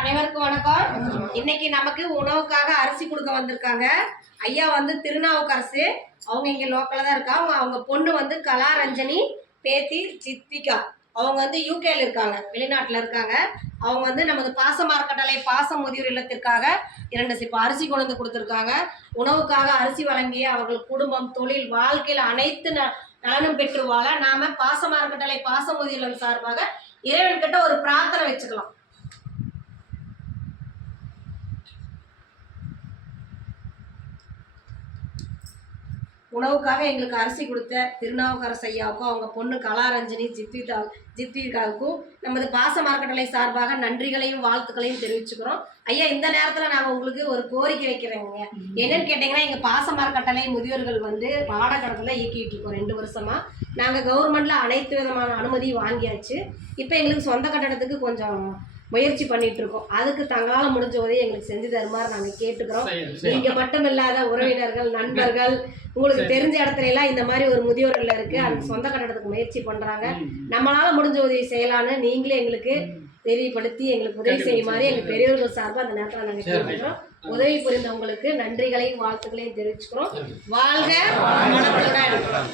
அனைவருக்கும் வணக்கம். இன்னைக்கு நமக்கு உணவுக்காக அரிசி கொடுக்க வந்திருக்காங்க. ஐயா வந்து திருநாவுக்கரசு, அவங்க இங்க லோக்கல்ல தான் இருக்காங்க. அவங்க பொண்ணு வந்து கலாரஞ்சனி, பேத்தி சித்திகா. அவங்க வந்து யூகேல இருக்காங்க, வெளிநாட்டுல இருக்காங்க. அவங்க வந்து நமது பாசமார்க்கட்டளை பாச முதியோர் இல்லத்திற்காக 2 சிப்ப அரிசி கொண்டு வந்து கொடுத்துருக்காங்க. உணவுக்காக அரிசி வழங்கிய அவர்கள் குடும்பம், தொழில், வாழ்க்கையில் அனைத்து நலனும் பெற்று வாழ நாம பாசமார்க்கட்டளை பாச முதியோர் இல்லம் சார்பாக இறைவன்கிட்ட ஒரு பிரார்த்தனை வச்சுக்கலாம். உணவுக்காக எங்களுக்கு அரிசி கொடுத்த திருநாவுக்கரசு ஐயாவுக்கும் அவங்க பொண்ணு கலாரஞ்சனி ஜித்விகாவுக்கும் நமது பாச மார்க்கட்டளை சார்பாக நன்றிகளையும் வாழ்த்துக்களையும் தெரிவிச்சுக்கிறோம். ஐயா, இந்த நேரத்தில் நாங்கள் உங்களுக்கு ஒரு கோரிக்கை வைக்கிறேங்க. என்னன்னு கேட்டிங்கன்னா, எங்கள் பாச மார்க்கட்டளை முதியோர்கள் வந்து வாடகடத்தில் இயக்கிட்டு இருக்கோம் 2 வருஷமா. நாங்கள் கவர்மெண்ட்டில் அனைத்து விதமான அனுமதியும் வாங்கியாச்சு. இப்போ எங்களுக்கு சொந்த கட்டடத்துக்கு கொஞ்சம் முயற்சி பண்ணிட்டு இருக்கோம். அதுக்கு தங்களால் முடிஞ்ச உதவி எங்களுக்கு செஞ்சு தருமாறு நாங்கள் கேட்டுக்கிறோம். நீங்க மட்டும் இல்லாத உறவினர்கள், நண்பர்கள், உங்களுக்கு தெரிஞ்ச இடத்துல எல்லாம் இந்த மாதிரி ஒரு முதியோர் இல்லம் இருக்கு, அந்த சொந்த கட்டடத்துக்கு முயற்சி பண்றாங்க, நம்மளால முடிஞ்ச உதவி செய்யலான்னு நீங்களே எங்களுக்கு தெரியப்படுத்தி எங்களுக்கு உதவி செய்யுமாறு எங்க பெரியவர்கள் சார்பாக அந்த நேரத்தில் நாங்கள் கேட்டுக்கிறோம். உதவி புரிந்தவங்களுக்கு நன்றிகளையும் வாழ்த்துக்களையும் தெரிவிச்சுக்கிறோம். வாழ்க வளத்துடன்.